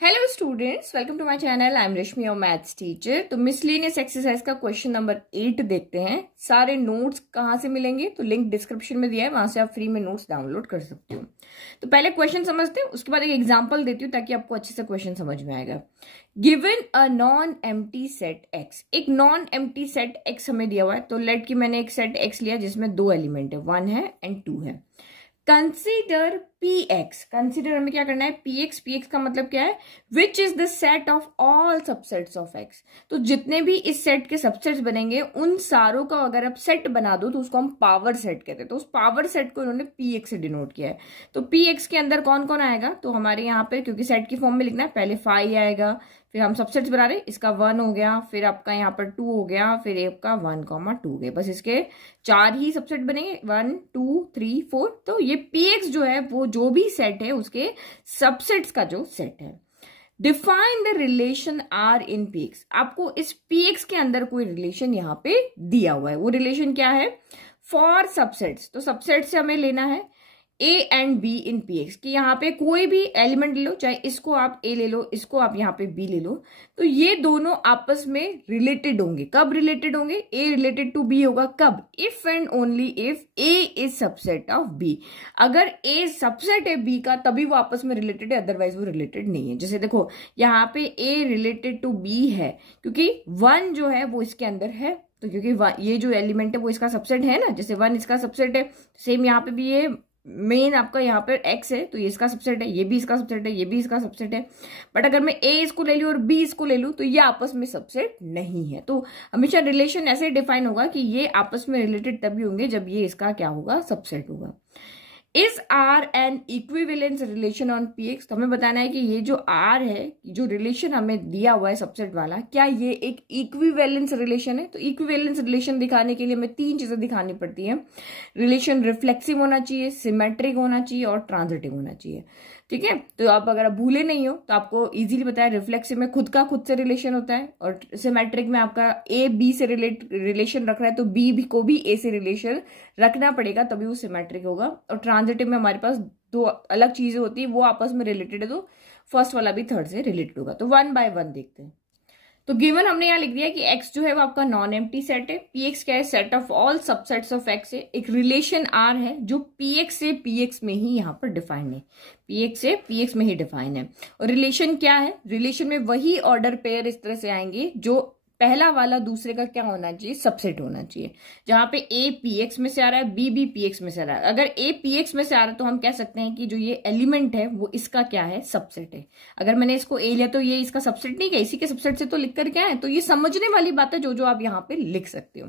Hello students, welcome to my channel. I am Rashmi, your maths teacher. तो miscellaneous exercise का question number 8 देखते हैं। सारे नोट्स कहाँ से मिलेंगे? तो लिंक डिस्क्रिप्शन में दिया है, वहां से आप फ्री में नोट्स डाउनलोड कर सकते हो। तो पहले क्वेश्चन समझते हैं, उसके बाद एक एग्जांपल देती हूँ ताकि आपको अच्छे से क्वेश्चन समझ में आएगा। Given a non empty set x, एक नॉन एम्प्टी सेट एक्स हमें दिया हुआ है। तो लेट कि मैंने एक सेट एक्स लिया जिसमें दो एलिमेंट है, 1 है एंड 2 है। कंसिडर पी एक्स, कंसिडर हमें क्या करना है? पी एक्स, पी एक्स का मतलब क्या है? Which is the set of all subsets of x. तो जितने भी इस सेट के सबसेट्स बनेंगे उन सारों का अगर आप सेट बना दो तो उसको हम पावर सेट कहते हैं। तो उस पावर सेट को उन्होंने पी एक्स से डिनोट किया है। तो पी एक्स के अंदर कौन कौन आएगा? तो हमारे यहाँ पे क्योंकि सेट की फॉर्म में लिखना है, पहले 5 आएगा, फिर हम सबसेट्स बना रहे, इसका 1 हो गया, फिर आपका यहाँ पर 2 हो गया, फिर आपका 1, 2 हो गए। बस इसके 4 ही सबसेट बनेंगे, 1, 2, 3, 4। तो ये px जो है वो जो भी सेट है उसके सबसेट्स का जो सेट है। Define the relation R in px। आपको इस px के अंदर कोई रिलेशन यहाँ पे दिया हुआ है। वो रिलेशन क्या है? For subsets. तो सबसेट से हमें लेना है ए and be in P x, कि यहाँ पे कोई भी एलिमेंट ले लो, चाहे इसको आप ए ले लो, इसको आप यहाँ पे बी ले लो, तो ये दोनों आपस में रिलेटेड होंगे। कब रिलेटेड होंगे? ए रिलेटेड टू बी होगा कब? If and only if A is subset of B. अगर ए सबसेट है बी का तभी वो आपस में रिलेटेड है, अदरवाइज वो रिलेटेड नहीं है। जैसे देखो यहाँ पे ए रिलेटेड टू बी है क्योंकि 1 जो है वो इसके अंदर है, तो क्योंकि ये जो एलिमेंट है वो इसका सबसेट है ना, जैसे 1 इसका सबसेट है, सेम यहाँ पे भी ये मेन आपका यहाँ पर एक्स है तो ये इसका सबसेट है, ये भी इसका सबसेट है, ये भी इसका सबसेट है। बट अगर मैं ए इसको ले लूं और बी इसको ले लूं तो ये आपस में सबसेट नहीं है। तो हमेशा रिलेशन ऐसे डिफाइन होगा कि ये आपस में रिलेटेड तभी होंगे जब ये इसका क्या होगा? सबसेट होगा। Is R an equivalence relation on P X. तो हमें बताना है कि ये जो आर है, जो रिलेशन हमें दिया हुआ है सबसेट वाला, क्या ये एक इक्विवेलेंस रिलेशन है? तो इक्विवेलेंस रिलेशन दिखाने के लिए हमें 3 चीजें दिखानी पड़ती है। रिलेशन रिफ्लेक्सिव होना चाहिए, सिमेट्रिक होना चाहिए और ट्रांजिटिव होना चाहिए। ठीक है, तो आप अगर आप भूले नहीं हो तो आपको इजीली बताया, रिफ्लेक्सिव में खुद से रिलेशन होता है और सिमेट्रिक में आपका ए बी से रिलेशन रख रहा है तो बी को भी ए से रिलेशन रखना पड़ेगा तभी वो सिमेट्रिक होगा। और ट्रांजिटिव में हमारे पास 2 अलग चीजें होती है, वो आपस में रिलेटेड है, तो फर्स्ट वाला भी थर्ड से रिलेटेड होगा। तो 1 बाय 1 देखते हैं। तो गिवन हमने यहाँ लिख दिया कि x जो है वो आपका नॉन एम्प्टी सेट है, px क्या है? Set of all subsets of x है। एक रिलेशन r है जो px से px में ही यहाँ पर डिफाइन है, px से px में ही डिफाइन है। और रिलेशन क्या है? रिलेशन में वही ऑर्डर पेयर इस तरह से आएंगे जो पहला वाला दूसरे का क्या होना चाहिए? सबसेट होना चाहिए। जहां पे ए px में से आ रहा है, बी भी px में से आ रहा है। अगर ए px में से आ रहा है तो हम कह सकते हैं कि जो ये एलिमेंट है वो इसका क्या है? सबसेट है। अगर मैंने इसको ए लिया तो ये इसका सबसेट नहीं, क्या इसी के सबसेट से तो लिख कर क्या है? तो ये समझने वाली बात है जो आप यहाँ पे लिख सकते हो।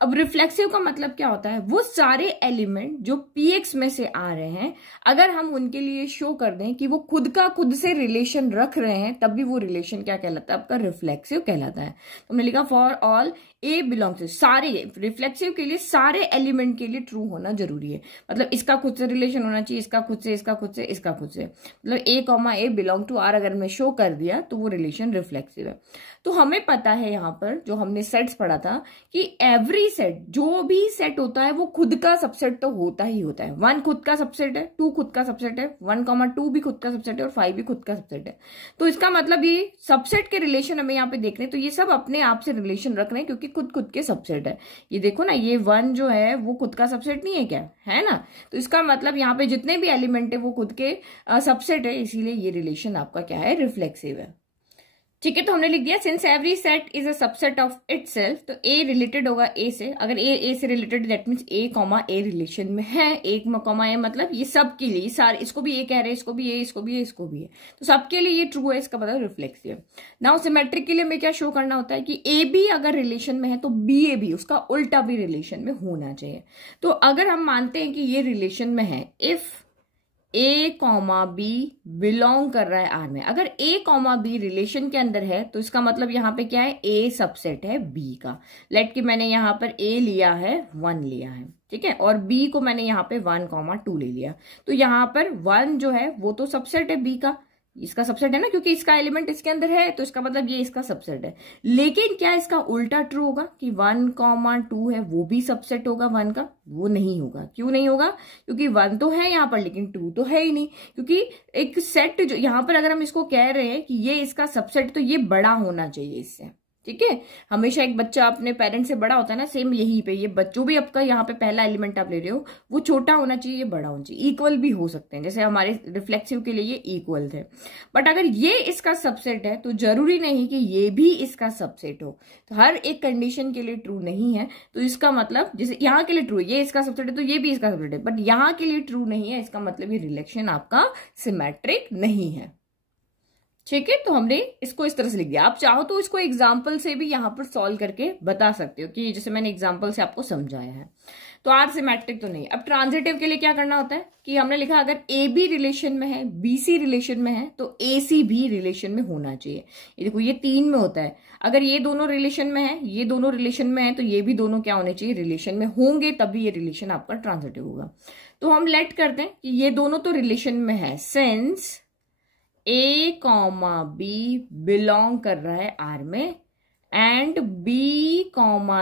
अब रिफ्लेक्सिव का मतलब क्या होता है? वो सारे एलिमेंट जो px में से आ रहे हैं, अगर हम उनके लिए शो कर दें कि वो खुद से रिलेशन रख रहे हैं, तब भी वो रिलेशन क्या कहलाता है? आपका रिफ्लेक्सिव कहलाता है। हमने लिखा for all A belongs to, सारे रिफ्लेक्सिव के लिए सारे एलिमेंट के लिए ट्रू होना जरूरी है। मतलब इसका खुद से रिलेशन होना चाहिए, इसका खुद से, इसका खुद से, इसका खुद से। मतलब ए बिलोंग टू आर अगर मैं शो कर दिया तो वो रिलेशन रिफ्लेक्सिव है। तो हमें पता है यहाँ पर जो हमने सेट्स पढ़ा था कि एवरी सेट, जो भी सेट होता है वो खुद का सबसेट तो होता ही होता है। 1 खुद का सबसेट है, 2 खुद का सबसेट है, 1, 2 भी खुद का सबसेट है और 5 भी खुद का सबसेट है। तो इसका मतलब ये सबसेट के रिलेशन हमें यहाँ पे देखने, तो ये सब अपने आप से रिलेशन रख रहे हैं क्योंकि खुद के सबसेट है। ये देखो ना, ये 1 जो है वो खुद का सबसेट नहीं है क्या? है ना? तो इसका मतलब यहाँ पे जितने भी एलिमेंट है वो खुद के सबसेट है, इसीलिए ये रिलेशन आपका क्या है? रिफ्लेक्सिव है। ठीक है, तो हमने लिख दिया since every set is a subset of itself, तो ए रिलेटेड होगा ए से। अगर ए से related that means a relation में है। ए मतलब ये सब के लिए, सारे, इसको भी ए कह रहे हैं, इसको भी ए, इसको भी ए, इसको भी ए, तो सबके लिए ये ट्रू है, इसका मतलब रिफ्लेक्सिव है। नाउ सिमेट्रिक के लिए हमें क्या शो करना होता है कि ए भी अगर रिलेशन में है तो बी ए भी उसका उल्टा भी रिलेशन में होना चाहिए। तो अगर हम मानते हैं कि ये रिलेशन में है, if A comma B belong कर रहा है आर में, अगर ए कॉमा बी रिलेशन के अंदर है तो इसका मतलब यहाँ पे क्या है? ए सबसेट है बी का। लेट कि मैंने यहाँ पर ए लिया है, 1 लिया है, ठीक है, और बी को मैंने यहाँ पे 1, 2 ले लिया, तो यहाँ पर 1 जो है वो तो सबसेट है बी का, इसका सबसेट है ना, क्योंकि इसका एलिमेंट इसके अंदर है, तो इसका मतलब ये इसका सबसेट है। लेकिन क्या इसका उल्टा ट्रू होगा कि 1,2 है वो भी सबसेट होगा 1 का? वो नहीं होगा। क्यों नहीं होगा? क्योंकि 1 तो है यहाँ पर लेकिन 2 तो है ही नहीं। क्योंकि एक सेट जो यहाँ पर अगर हम इसको कह रहे हैं कि ये इसका सबसेट, तो ये बड़ा होना चाहिए इससे। ठीक है, हमेशा एक बच्चा अपने पेरेंट से बड़ा होता है ना, सेम यही पे ये बच्चों भी आपका यहाँ पे पहला एलिमेंट आप ले रहे हो वो छोटा होना चाहिए, ये बड़ा होना चाहिए। इक्वल भी हो सकते हैं, जैसे हमारे रिफ्लेक्सिव के लिए ये इक्वल थे। बट अगर ये इसका सबसेट है तो जरूरी नहीं कि ये भी इसका सबसेट हो। तो हर एक कंडीशन के लिए ट्रू नहीं है। तो इसका मतलब जैसे यहाँ के लिए ट्रू है, ये इसका सबसेट है तो ये भी इसका सबसेट है, बट यहाँ के लिए ट्रू नहीं है। इसका मतलब ये रिलेशन आपका सिमेट्रिक नहीं है। ठीक है, तो हमने इसको इस तरह से लिख दिया। आप चाहो तो इसको एग्जाम्पल से भी यहाँ पर सॉल्व करके बता सकते हो कि जैसे मैंने एग्जाम्पल से आपको समझाया है। तो आर सिमेट्रिक तो नहीं। अब ट्रांजिटिव के लिए क्या करना होता है कि हमने लिखा अगर ए बी रिलेशन में है, बी सी रिलेशन में है, तो ए सी भी रिलेशन में होना चाहिए। ये देखो ये 3 में होता है। अगर ये दोनों रिलेशन में है, ये दोनों रिलेशन में है, तो ये भी दोनों क्या होने चाहिए? रिलेशन में होंगे, तभी ये रिलेशन आपका ट्रांजिटिव होगा। तो हम लेट करते हैं कि ये दोनों तो रिलेशन में है, सिंस A, B बिलोंग कर रहा है R में एंड B,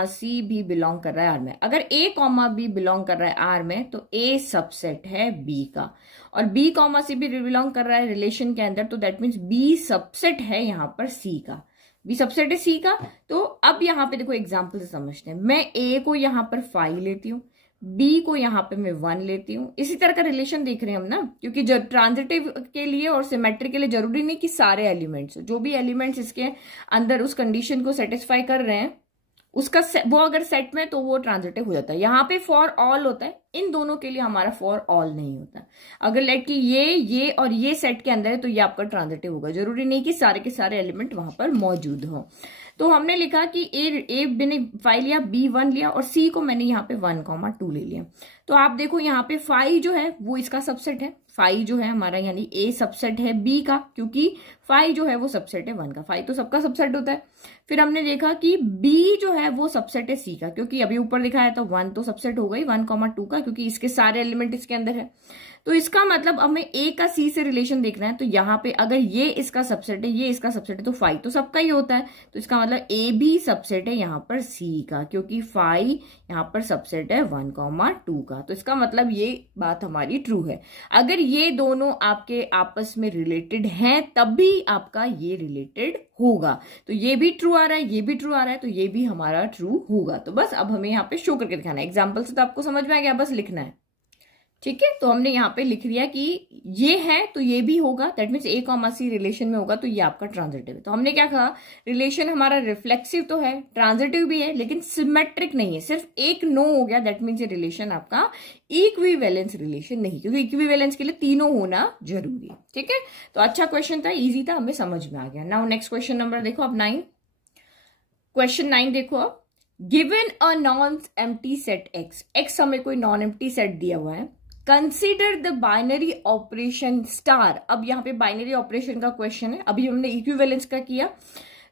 C भी बिलोंग कर रहा है R में। अगर A, B बिलोंग कर रहा है R में तो A सबसेट है B का, और B, C भी बिलोंग कर रहा है रिलेशन के अंदर, तो दैट मीन्स B सबसेट है यहाँ पर C का। B सबसेट है C का। तो अब यहाँ पे देखो एग्जाम्पल से समझते हैं। मैं A को यहाँ पर 5 लेती हूँ, बी को यहाँ पे मैं 1 लेती हूँ। इसी तरह का रिलेशन देख रहे हैं हम ना, क्योंकि ट्रांजिटिव के लिए और सिमेट्रिक के लिए जरूरी नहीं कि सारे एलिमेंट्स, जो भी एलिमेंट्स इसके अंदर उस कंडीशन को सेटिस्फाई कर रहे हैं उसका वो अगर सेट में तो वो ट्रांजिटिव हो जाता है। यहाँ पे फॉर ऑल होता है, इन दोनों के लिए हमारा फॉर ऑल नहीं होता। अगर लेट कि ये और ये सेट के अंदर है तो ये आपका ट्रांजिटिव होगा। जरूरी नहीं कि सारे के सारे एलिमेंट वहां पर मौजूद हो। तो हमने लिखा कि ए मैंने 5 लिया, बी 1 लिया, और सी को मैंने यहाँ पे 1,2 ले लिया। तो आप देखो यहाँ पे 5 जो है वो इसका सबसेट है। 5 जो है हमारा यानी ए सबसेट है बी का, क्योंकि 5 जो है वो सबसेट है 1 का। 5 तो सबका सबसेट होता है। फिर हमने देखा कि बी जो है वो सबसेट है सी का, क्योंकि अभी ऊपर दिखाया है तो 1 तो सबसेट हो गई 1,2 का, क्योंकि इसके सारे एलिमेंट इसके अंदर है। तो इसका मतलब हमें ए का सी से रिलेशन देखना है। तो यहाँ पे अगर ये इसका सबसेट है, ये इसका सबसेट है, तो 5 तो सबका ही होता है। तो इसका मतलब ए भी सबसेट है यहाँ पर सी का, क्योंकि 5 यहाँ पर सबसेट है 1,2 का। तो इसका मतलब ये बात हमारी ट्रू है। अगर ये दोनों आपके आपस में रिलेटेड हैं तभी आपका ये रिलेटेड होगा। तो ये भी ट्रू आ रहा है, ये भी ट्रू आ रहा है, तो ये भी हमारा ट्रू होगा। तो बस अब हमें यहाँ पे शो करके दिखाना है। एग्जाम्पल से तो आपको समझ में आ गया, बस लिखना है। ठीक है, तो हमने यहाँ पे लिख दिया कि ये है तो ये भी होगा, that means A comma C relation में होगा तो ये आपका ट्रांजिटिव है। तो हमने क्या कहा, रिलेशन हमारा रिफ्लेक्सिव तो है, ट्रांजिटिव भी है, लेकिन सिमेट्रिक नहीं है। सिर्फ एक नो हो गया, दैट मीन्स ये रिलेशन आपका इक्विवेलेंस रिलेशन नहीं, क्योंकि इक्विवेलेंस के लिए तीनों होना जरूरी है। ठीक है, तो अच्छा क्वेश्चन था, इजी था, हमें समझ में आ गया। नाउ नेक्स्ट क्वेश्चन नंबर देखो अब 9। क्वेश्चन 9 देखो अब, given a non empty set x, x हमें कोई नॉन एम्प्टी सेट दिया हुआ है, consider the binary operation star. अब यहाँ पे बाइनरी ऑपरेशन का क्वेश्चन है, अभी हमने इक्विवेलेंस का किया।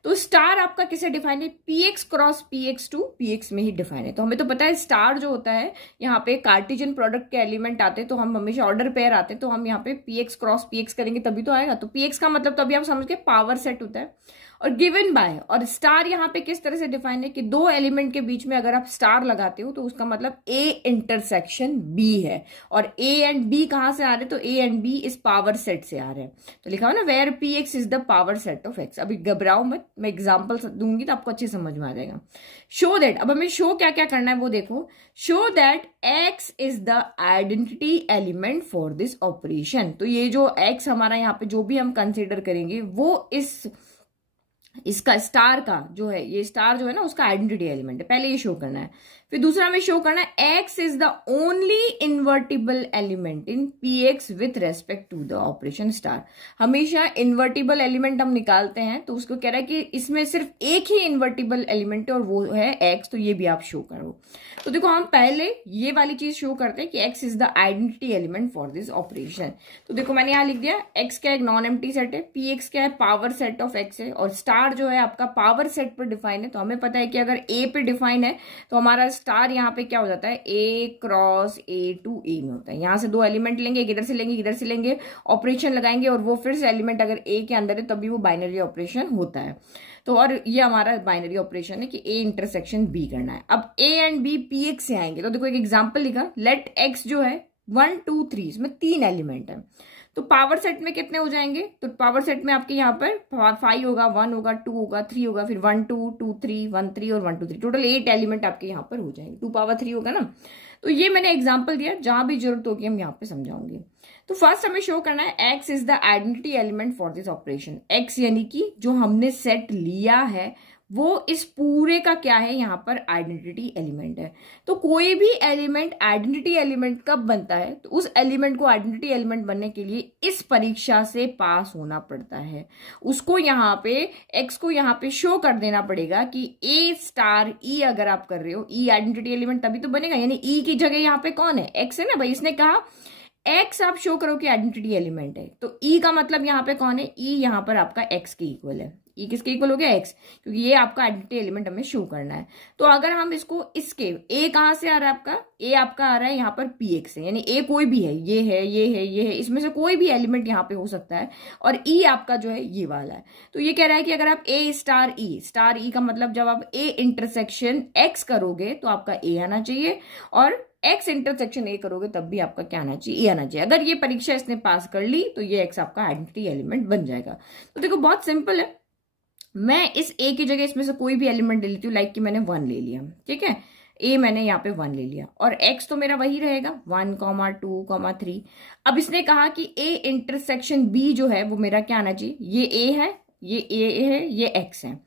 तो स्टार आपका किसे डिफाइन है, px cross px to px में ही डिफाइन है। तो हमें तो पता है स्टार जो होता है यहाँ पे कार्टेशियन प्रोडक्ट के एलिमेंट आते हैं, तो हम हमेशा ऑर्डर पेयर आते हैं, तो हम यहाँ पे px क्रॉस px करेंगे तभी तो आएगा। तो px का मतलब तो अभी आप समझ के पावर सेट होता है, और गिवन बाय, और स्टार यहाँ पे किस तरह से डिफाइन है कि दो एलिमेंट के बीच में अगर आप स्टार लगाते हो तो उसका मतलब ए इंटरसेक्शन बी है, और ए एंड बी कहां से आ रहे हैं, तो ए एंड बी इस पावर सेट से आ रहे हैं। तो लिखा हुआ ना where P X is the power set of X. अभी घबराओ मत, मैं एग्जाम्पल दूंगी तो आपको अच्छे समझ में आ जाएगा। शो दैट, अब हमें शो क्या क्या करना है वो देखो। Show that x is the identity element for this operation. तो ये जो एक्स हमारा यहाँ पे जो भी हम कंसिडर करेंगे वो इसका स्टार का जो है, ये स्टार जो है ना उसका आइडेंटिटी एलिमेंट है, पहले ये शो करना है। फिर दूसरा हमें शो करना है X is the only invertible element in P X with respect to the operation star. हमेशा इन्वर्टिबल एलिमेंट हम निकालते हैं तो उसको कह रहा है कि इसमें सिर्फ एक ही इन्वर्टिबल एलिमेंट है और वो है एक्स, तो ये भी आप शो करो। तो देखो हम पहले ये वाली चीज शो करते हैं कि x is the identity element for this operation. तो देखो मैंने यहाँ लिख दिया एक्स क्या एक नॉन एम्प्टी सेट है, पी एक्स क्या है पावर सेट ऑफ एक्स है, और स्टार जो है आपका पावर सेट पर डिफाइन है। तो हमें पता है कि अगर ए पे डिफाइन है तो हमारा स्टार यहाँ पे क्या हो जाता है, A क्रॉस A में होता है। यहाँ से दो एलिमेंट लेंगे, एक इधर से लेंगे, इधर से लेंगे, ऑपरेशन लगाएंगे और वो फिर से एलिमेंट अगर A के अंदर है तभी वो बाइनरी ऑपरेशन होता है। तो और ये हमारा बाइनरी ऑपरेशन है कि A इंटरसेक्शन B करना है। अब A एंड B PX से आएंगे तो देखो एक एग्जाम्पल लिखा, लेट X जो है 1 2 3, इसमें 3 एलिमेंट है। तो पावर सेट में कितने हो जाएंगे, तो पावर सेट में आपके यहाँ पर 5 होगा, 1 होगा, 2 होगा, 3 होगा, फिर 1 2 2 3 1 3 और 1 2 3, टोटल 8 एलिमेंट आपके यहाँ पर हो जाएंगे। 2 पावर 3 होगा ना। तो ये मैंने एग्जांपल दिया, जहां भी जरूरत होगी हम यहाँ पे समझाऊंगे। तो फर्स्ट हमें शो करना है X is the identity element for this operation. X यानी कि जो हमने सेट लिया है वो इस पूरे का क्या है, यहाँ पर आइडेंटिटी एलिमेंट है। तो कोई भी एलिमेंट आइडेंटिटी एलिमेंट कब बनता है, तो उस एलिमेंट को आइडेंटिटी एलिमेंट बनने के लिए इस परीक्षा से पास होना पड़ता है। उसको यहाँ पे एक्स को यहाँ पे शो कर देना पड़ेगा कि ए स्टार ई अगर आप कर रहे हो, ई आइडेंटिटी एलिमेंट तभी तो बनेगा। यानी ई की जगह यहाँ पे कौन है, एक्स है ना भाई। इसने कहा एक्स आप शो करो कि आइडेंटिटी एलिमेंट है, तो ई का मतलब यहाँ पे कौन है, ई यहाँ पर आपका एक्स के इक्वल है। ई किसके इक्वल हो गया, एक्स, क्योंकि ये आपका आइडेंटिटी एलिमेंट हमें शो करना है। तो अगर हम इसको इसके ए कहां से आ रहा है आपका, ए आपका आ रहा है यहाँ पर पी एक्स से, यानी ए कोई भी है, ये है, ये है, ये है, इसमें से कोई भी एलिमेंट यहाँ पे हो सकता है, और ई आपका जो है ये वाला है। तो ये कह रहा है कि अगर आप ए स्टार ई का मतलब जब आप ए इंटरसेक्शन एक्स करोगे तो आपका ए आना चाहिए, और एक्स इंटरसेक्शन ए करोगे तब भी आपका क्या आना चाहिए, ए आना चाहिए। अगर ये परीक्षा इसने पास कर ली तो ये एक्स आपका आइडेंटिटी एलिमेंट बन जाएगा। तो देखो बहुत सिंपल है, मैं इस ए की जगह इसमें से कोई भी एलिमेंट ले लेती हूँ, लाइक कि मैंने 1 ले लिया, ठीक है, ए मैंने यहाँ पे 1 ले लिया, और एक्स तो मेरा वही रहेगा 1 2 3। अब इसने कहा कि ए इंटरसेक्शन बी जो है वो मेरा क्या आना चाहिए, ये ए है, ये ए है, ये एक्स है।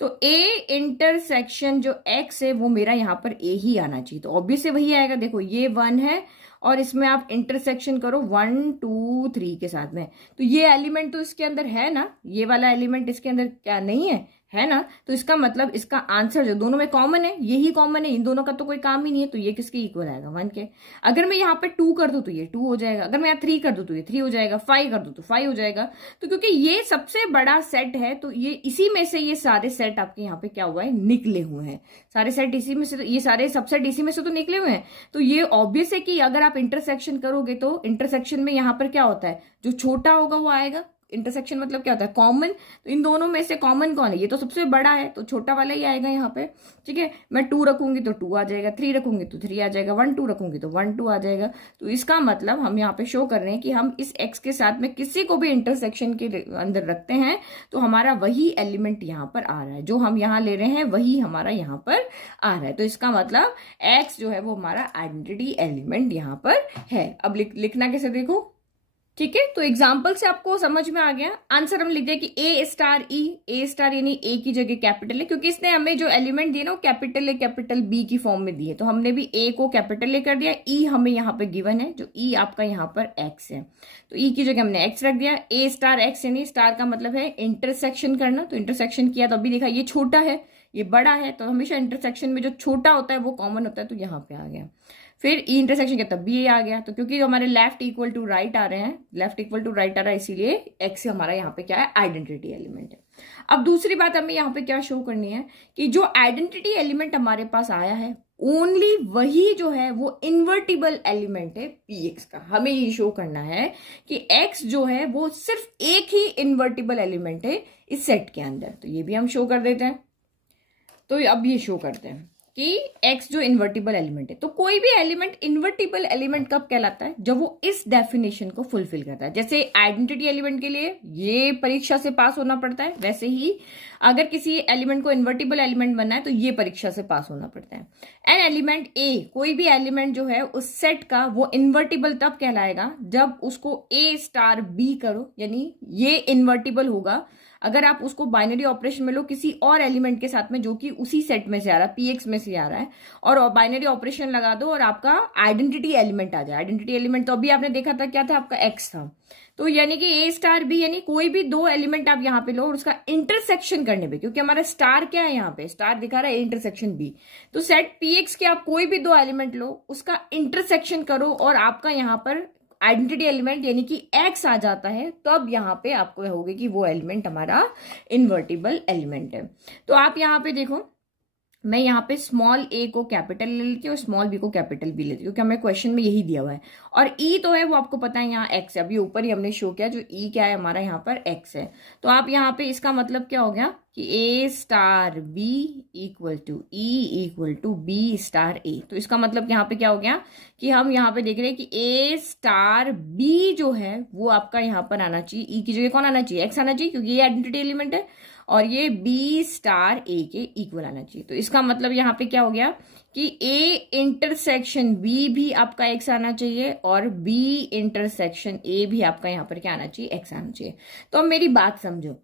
तो ए इंटरसेक्शन जो एक्स है वो मेरा यहाँ पर ए ही आना चाहिए, तो ऑब्वियसली वही आएगा। देखो ये 1 है और इसमें आप इंटरसेक्शन करो 1 2 3 के साथ में, तो ये एलिमेंट तो इसके अंदर है ना, ये वाला एलिमेंट इसके अंदर क्या नहीं है ना। तो इसका मतलब इसका आंसर जो दोनों में कॉमन है, यही कॉमन है, इन दोनों का तो कोई काम ही नहीं है, तो ये किसके इक्वल आएगा, 1 के। अगर मैं यहाँ पे 2 कर दूं तो ये 2 हो जाएगा, अगर मैं यहाँ 3 कर दूं तो ये 3 हो जाएगा, 5 कर दूं तो 5 हो जाएगा। तो क्योंकि ये सबसे बड़ा सेट है तो ये इसी में से ये सारे सेट आपके यहाँ पे क्या हुआ है, निकले हुए हैं। सारे सेट इसी में से, तो ये सारे सबसेट इसी में से तो निकले हुए हैं। तो ये ऑब्वियस है कि अगर आप इंटरसेक्शन करोगे तो इंटरसेक्शन में यहाँ पर क्या होता है, जो छोटा होगा वो आएगा। इंटरसेक्शन मतलब क्या होता है, कॉमन। तो इन दोनों में से कॉमन कौन है, ये तो सबसे बड़ा है, तो छोटा वाला ही आएगा यहाँ पे, ठीक है। मैं 2 रखूंगी तो 2 आ जाएगा, 3 रखूंगी तो 3 आ जाएगा, 1 2 रखूंगी तो 1 2 आ जाएगा। तो इसका मतलब हम यहाँ पे शो कर रहे हैं कि हम इस एक्स के साथ में किसी को भी इंटरसेक्शन के अंदर रखते हैं तो हमारा वही एलिमेंट यहाँ पर आ रहा है, जो हम यहाँ ले रहे हैं वही हमारा यहाँ पर आ रहा है। तो इसका मतलब एक्स जो है वो हमारा आइडेंटिटी एलिमेंट यहाँ पर है। अब लिखना कैसे देखो, ठीक है। तो एग्जाम्पल से आपको समझ में आ गया। आंसर हम लिख दें कि a star E, A star यानी ए की जगह कैपिटल है, क्योंकि इसने हमें जो एलिमेंट दिए ना वो कैपिटल ए कैपिटल बी की फॉर्म में दिए, तो हमने भी ए को कैपिटल ए कर दिया। ई हमें यहाँ पे गिवन है, जो ई आपका यहाँ पर एक्स है, तो ई की जगह हमने एक्स रख दिया। ए स्टार एक्स यानी स्टार का मतलब है इंटरसेक्शन करना, तो इंटरसेक्शन किया तो अभी देखा ये छोटा है ये बड़ा है, तो हमेशा इंटरसेक्शन में जो छोटा होता है वो कॉमन होता है, तो यहाँ पे आ गया। फिर ई इंटरसेक्शन के तब भी ये आ गया, तो क्योंकि हमारे लेफ्ट इक्वल टू राइट आ रहे हैं, लेफ्ट इक्वल टू राइट आ रहा है, इसीलिए एक्स हमारा यहाँ पे क्या है, आइडेंटिटी एलिमेंट है। अब दूसरी बात हमें यहाँ पे क्या शो करनी है कि जो आइडेंटिटी एलिमेंट हमारे पास आया है ओनली वही जो है वो इन्वर्टिबल एलिमेंट है पी एक्स का। हमें ये शो करना है कि एक्स जो है वो सिर्फ एक ही इन्वर्टिबल एलिमेंट है इस सेट के अंदर, तो ये भी हम शो कर देते हैं। तो अब ये शो करते हैं कि x जो इन्वर्टिबल एलिमेंट है, तो कोई भी एलिमेंट इन्वर्टिबल एलिमेंट कब कहलाता है, जब वो इस डेफिनेशन को फुलफिल करता है। जैसे आइडेंटिटी एलिमेंट के लिए ये परीक्षा से पास होना पड़ता है, वैसे ही अगर किसी एलिमेंट को इन्वर्टिबल एलिमेंट बनना है तो ये परीक्षा से पास होना पड़ता है। एन एलिमेंट ए, कोई भी एलिमेंट जो है उस सेट का वो इन्वर्टिबल तब कहलाएगा जब उसको ए स्टार बी करो, यानी ये इन्वर्टिबल होगा अगर आप उसको बाइनरी ऑपरेशन में लो किसी और एलिमेंट के साथ में जो कि उसी सेट में से आ रहा है, पीएक्स में से आ रहा है, और बाइनरी ऑपरेशन लगा दो और आपका आइडेंटिटी एलिमेंट आ जाए। आइडेंटिटी एलिमेंट तो अभी आपने देखा था क्या था, आपका एक्स था। तो यानी कि ए स्टार बी, यानी कोई भी 2 एलिमेंट आप यहाँ पे लो और उसका इंटरसेक्शन करने पे, क्योंकि हमारा स्टार क्या है यहाँ पे, स्टार दिखा रहा है इंटरसेक्शन बी, तो सेट पीएक्स के आप कोई भी 2 एलिमेंट लो उसका इंटरसेक्शन करो और आपका यहाँ पर आइडेंटिटी एलिमेंट यानी कि एक्स आ जाता है, तब यहाँ पे आपको होगा कि वो एलिमेंट हमारा इन्वर्टिबल एलिमेंट है। तो आप यहाँ पे देखो मैं यहाँ पे स्मॉल ए को कैपिटल ले लेती हूँ और स्मॉल बी को कैपिटल बी लेती हूँ, क्योंकि हमें क्वेश्चन में यही दिया हुआ है। और ई तो है वो आपको पता है यहाँ एक्स है, अभी ऊपर ही हमने शो किया, जो ई क्या है हमारा यहाँ पर एक्स है। तो आप यहाँ पे इसका मतलब क्या हो गया कि a star b equal to e equal to b star a. तो इसका मतलब यहाँ पे क्या हो गया कि हम यहाँ पे देख रहे हैं कि ए स्टार बी जो है वो आपका यहाँ पर आना चाहिए, ई की जगह कौन आना चाहिए, एक्स आना चाहिए, क्योंकि ये आइडेंटिटी एलिमेंट है, और ये बी स्टार ए के इक्वल आना चाहिए। तो इसका मतलब यहाँ पे क्या हो गया कि ए इंटरसेक्शन बी भी आपका एक्स आना चाहिए और बी इंटरसेक्शन ए भी आपका यहाँ पर क्या आना चाहिए, एक्स आना चाहिए। तो अब मेरी बात समझो,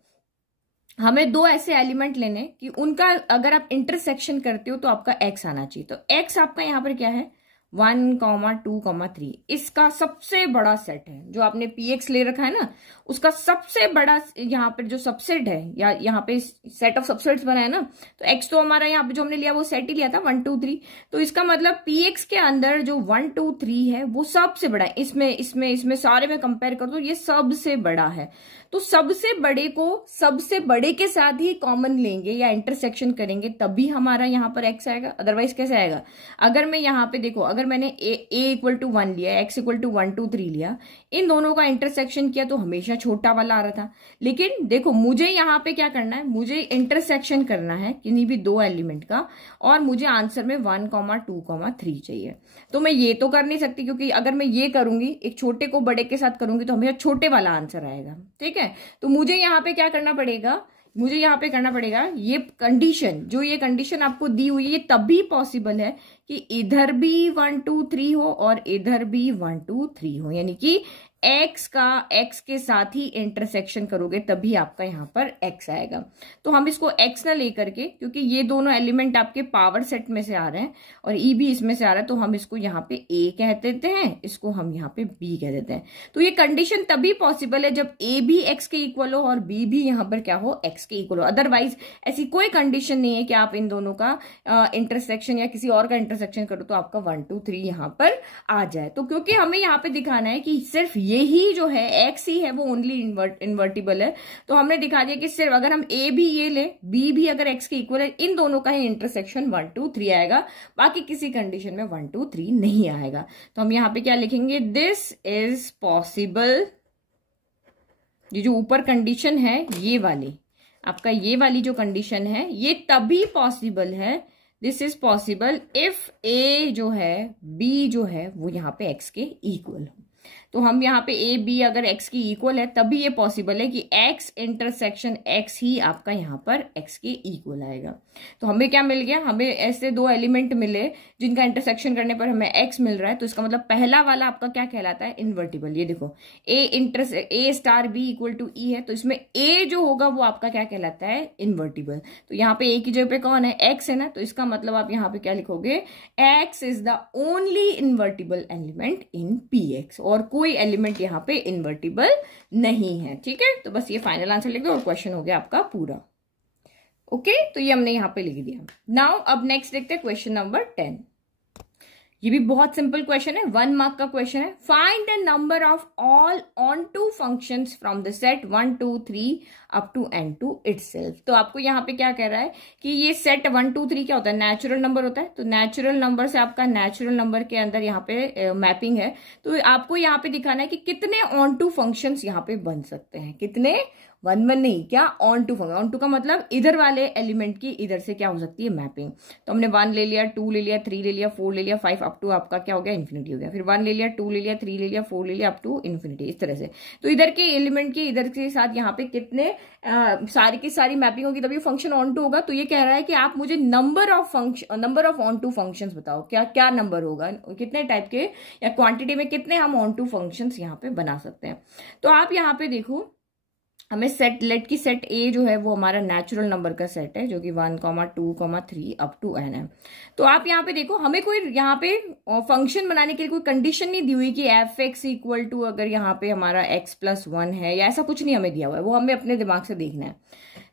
हमें दो ऐसे एलिमेंट लेने कि उनका अगर आप इंटरसेक्शन करते हो तो आपका एक्स आना चाहिए। तो एक्स आपका यहाँ पर क्या है 1, 2, 3, इसका सबसे बड़ा सेट है, जो आपने px ले रखा है ना, उसका सबसे बड़ा यहाँ पर जो सबसेट है, या यहाँ पे सेट ऑफ सबसेट्स बना है ना, तो x तो हमारा यहाँ पे जो हमने लिया वो सेट ही लिया था 1, 2, 3। तो इसका मतलब px के अंदर जो 1, 2, 3 है वो सबसे बड़ा है। इसमें सारे में कंपेयर कर दो, ये सबसे बड़ा है। तो सबसे बड़े को सबसे बड़े के साथ ही कॉमन लेंगे या इंटरसेक्शन करेंगे, तभी हमारा यहाँ पर x आएगा, अदरवाइज कैसे आएगा। अगर मैं यहाँ पे देखो, अगर मैंने a इक्वल टू 1 लिया, x इक्वल टू 1, 2, 3 लिया, इन दोनों का इंटरसेक्शन किया तो हमेशा छोटा वाला आ रहा था। लेकिन देखो मुझे यहाँ पे क्या करना है, मुझे इंटरसेक्शन करना है किन्हीं भी दो एलिमेंट का, और मुझे आंसर में 1, 2, 3 चाहिए। तो मैं ये तो कर नहीं सकती, क्योंकि अगर मैं ये करूंगी, एक छोटे को बड़े के साथ करूंगी, तो हमेशा छोटे वाला आंसर आएगा, ठीक है। तो मुझे यहाँ पे क्या करना पड़ेगा, मुझे यहाँ पे करना पड़ेगा ये कंडीशन, जो ये कंडीशन आपको दी हुई है, ये तभी पॉसिबल है कि इधर भी 1, 2, 3 हो और इधर भी 1, 2, 3 हो, यानी कि x का x के साथ ही इंटरसेक्शन करोगे तभी आपका यहाँ पर x आएगा। तो हम इसको x ना लेकर के, क्योंकि ये दोनों एलिमेंट आपके पावर सेट में से आ रहे हैं और e भी इसमें से आ रहा है, तो हम इसको यहाँ पे a कह देते हैं, इसको हम यहाँ पे b कह देते हैं। तो ये कंडीशन तभी पॉसिबल है जब a भी x के इक्वल हो और b भी यहाँ पर क्या हो, x के इक्वल हो। अदरवाइज ऐसी कोई कंडीशन नहीं है कि आप इन दोनों का इंटरसेक्शन या किसी और का इंटरसेक्शन करो तो आपका 1, 2, 3 यहाँ पर आ जाए। तो क्योंकि हमें यहाँ पे दिखाना है कि सिर्फ यही जो है x ही है वो ओनली इन्वर्टिबल है, तो हमने दिखा दिया कि सिर्फ अगर हम a भी ये ले, b भी अगर x के इक्वल है, इन दोनों का ही इंटरसेक्शन 1, 2, 3 आएगा, बाकी किसी कंडीशन में 1, 2, 3 नहीं आएगा। तो हम यहाँ पे क्या लिखेंगे, दिस इज पॉसिबल। ये जो ऊपर कंडीशन है ये वाली, आपका ये वाली जो कंडीशन है, ये तभी पॉसिबल है, this is possible if a जो है b जो है वो यहाँ पे x के इक्वल हो। तो हम यहाँ पे a b अगर x की इक्वल है तभी ये पॉसिबल है कि x इंटरसेक्शन x ही आपका यहाँ पर x के इक्वल आएगा। तो हमें क्या मिल गया, हमें ऐसे दो एलिमेंट मिले जिनका इंटरसेक्शन करने पर हमें x मिल रहा है। तो इसका मतलब पहला वाला आपका क्या कहलाता है, इन्वर्टिबल। ये देखो a star b equal to e है, तो इसमें a जो होगा वो आपका क्या कहलाता है, इन्वर्टिबल। तो यहाँ पे a की जगह पे कौन है, x है ना, तो इसका मतलब आप यहाँ पे क्या लिखोगे, x is the only invertible element in px, और कोई एलिमेंट यहाँ पे इन्वर्टिबल नहीं है, ठीक है। तो बस ये फाइनल आंसर लिख दो और क्वेश्चन हो गया आपका पूरा। ओके, तो ये हमने यहाँ पे लिख दिया। नाउ अब नेक्स्ट देखते हैं क्वेश्चन नंबर 10। ये भी बहुत सिंपल क्वेश्चन है, 1 मार्क का क्वेश्चन है। Find the number of all on to functions from the set 1, 2, 3 up to n to itself. तो आपको यहाँ पे क्या कह रहा है कि ये सेट 1, 2, 3 क्या होता है, नेचुरल नंबर होता है। तो नेचुरल नंबर से आपका नेचुरल नंबर के अंदर यहाँ पे मैपिंग है। तो आपको यहाँ पे दिखाना है कि कितने ऑन टू फंक्शंस यहाँ पे बन सकते हैं, कितने 1, 1 नहीं, क्या onto function. Onto का मतलब इधर वाले एलिमेंट की इधर से क्या हो सकती है, मैपिंग। तो हमने 1 ले लिया, 2 ले लिया, 3 ले लिया, 4 ले लिया, 5 अप टू आपका क्या हो गया, इन्फिनिटी हो गया। फिर 1 ले लिया, 2 ले लिया, 3 ले लिया, 4 ले लिया, अप टू इन्फिनिटी, इस तरह से। तो इधर के एलिमेंट के इधर के साथ यहाँ पे कितने सारी की सारी मैपिंग होगी तभी फंक्शन ऑन टू होगा। तो ये कह रहा है कि आप मुझे नंबर ऑफ ऑन टू फंक्शंस बताओो, क्या क्या नंबर होगा, कितने टाइप के या क्वांटिटी में कितने हम ऑन टू फंक्शंस यहाँ पे बना सकते हैं। तो आप यहाँ पे देखो, हमें लेट की सेट A जो है वो हमारा नेचुरल नंबर का सेट है, जो कि 1, 2, 3 अप टू n है। तो आप यहाँ पे देखो, हमें कोई यहाँ पे फंक्शन बनाने के लिए कोई कंडीशन नहीं दी हुई कि f(x) इक्वल टू अगर यहाँ पे हमारा x+1 है, या ऐसा कुछ नहीं हमें दिया हुआ है, वो हमें अपने दिमाग से देखना है।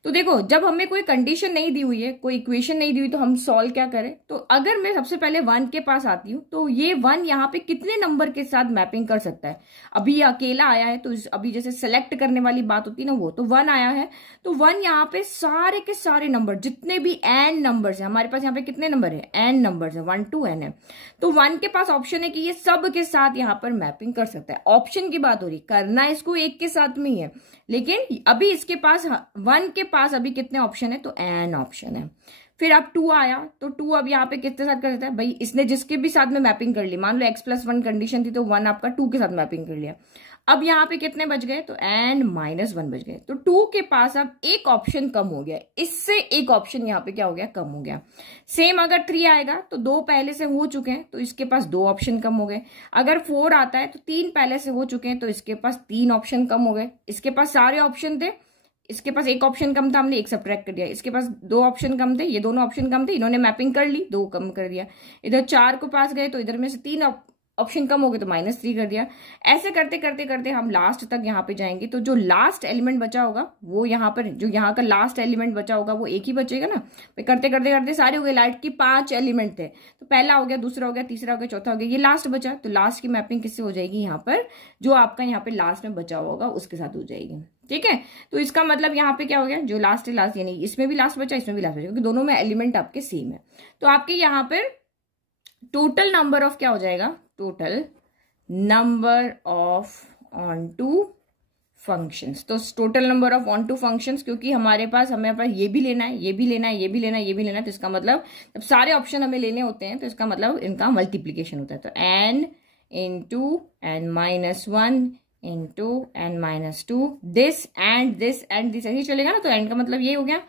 तो देखो, जब हमें कोई कंडीशन नहीं दी हुई है, कोई इक्वेशन नहीं दी हुई, तो हम सॉल्व क्या करें? तो अगर मैं सबसे पहले 1 के पास आती हूँ, तो ये 1 यहाँ पे कितने नंबर के साथ मैपिंग कर सकता है? अभी ये अकेला आया है, तो अभी जैसे सेलेक्ट करने वाली बात होती है ना, वो तो 1 आया है, तो 1 यहाँ पे सारे के सारे नंबर, जितने भी एन नंबर्स है हमारे पास, यहाँ पे कितने नंबर है? एन नंबर्स है, 1 to n है। तो 1 के पास ऑप्शन है कि ये सब के साथ यहाँ पर मैपिंग कर सकता है। ऑप्शन की बात हो रही, करना इसको एक के साथ में ही है, लेकिन अभी इसके पास 1 के पास अभी कितने ऑप्शन है? तो n ऑप्शन है। फिर अब 2 आया, तो 2 अब यहाँ पे किसके साथ कर सकता है भाई? इसने जिसके भी साथ में मैपिंग कर ली, मान लो x+1 कंडीशन थी, तो 1 आपका 2 के साथ मैपिंग कर लिया। अब यहाँ पे कितने बच गए? तो n-1 बच गए। तो 2 के पास अब एक ऑप्शन कम हो गया, इससे एक ऑप्शन यहाँ पे क्या हो गया? कम हो गया। सेम अगर 3 आएगा, तो 2 पहले से हो चुके हैं, तो इसके पास 2 ऑप्शन कम हो गए। अगर 4 आता है, तो 3 पहले से हो चुके हैं, तो इसके पास 3 ऑप्शन कम हो गए। इसके पास सारे ऑप्शन थे, इसके पास एक ऑप्शन कम था, हमने एक सब्ट्रैक्ट कर दिया। इसके पास 2 ऑप्शन कम थे, ये दोनों ऑप्शन कम थे, इन्होंने मैपिंग कर ली, 2 कम कर दिया। इधर 4 को पास गए, तो इधर में से 3 ऑप्शन कम हो गए, तो -3 कर दिया। ऐसे करते करते करते हम लास्ट तक यहाँ पे जाएंगे। तो जो लास्ट एलिमेंट बचा होगा, वो यहाँ पर, जो यहाँ का लास्ट एलिमेंट बचा होगा, वो एक ही बचेगा ना। करते करते करते सारे हो गए। लाइट की 5 एलिमेंट थे, तो पहला हो गया, दूसरा हो गया, तीसरा हो गया, चौथा हो गया, ये लास्ट बचा। तो लास्ट की मैपिंग किससे हो जाएगी? यहाँ पर जो आपका यहाँ पे लास्ट में बचा होगा उसके साथ हो जाएगी। ठीक है, तो इसका मतलब यहाँ पे क्या हो गया? जो लास्ट है लास्ट, यानी इसमें भी लास्ट बचा, इसमें भी लास्ट बचा, क्योंकि दोनों में एलिमेंट आपके सेम है। तो आपके यहाँ पर टोटल नंबर ऑफ क्या हो जाएगा? Total number of on to फंक्शंस। तो total number of on to फंक्शंस, क्योंकि हमारे पास ये भी लेना है, ये भी लेना है, ये भी लेना है, ये भी लेना है, तो इसका मतलब जब सारे ऑप्शन हमें लेने होते हैं, तो इसका मतलब इनका मल्टीप्लीकेशन होता है। तो n into n-1 into n-2, this and this and this, ऐसे ही चलेगा ना। तो n का मतलब ये हो गया,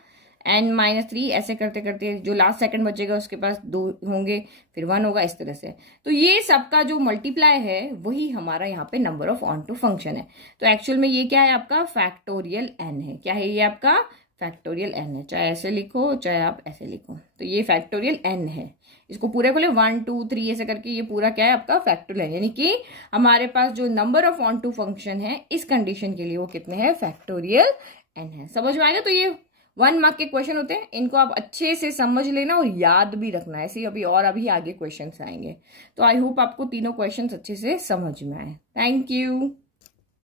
n-3, ऐसे करते करते जो लास्ट सेकंड बचेगा उसके पास 2 होंगे, फिर 1 होगा, इस तरह से। तो ये सबका जो मल्टीप्लाई है, वही हमारा यहाँ पे number of on to function है। तो एक्चुअल में ये क्या है? आपका फैक्टोरियल n है। क्या है ये? आपका फैक्टोरियल n है। चाहे ऐसे लिखो, चाहे आप ऐसे लिखो, तो ये फैक्टोरियल n है। इसको पूरे को ले 1 2 3 ऐसे करके, ये पूरा क्या है? आपका फैक्टोरियल, यानी कि हमारे पास जो number of on to function है इस कंडीशन के लिए, वो कितने हैं? फैक्टोरियल n है। समझ में आएगा? तो ये 1 मार्क के क्वेश्चन होते हैं, इनको आप अच्छे से समझ लेना और याद भी रखना है। ऐसे अभी आगे क्वेश्चंस आएंगे। तो आई होप आपको तीनों क्वेश्चंस अच्छे से समझ में आए। Thank you.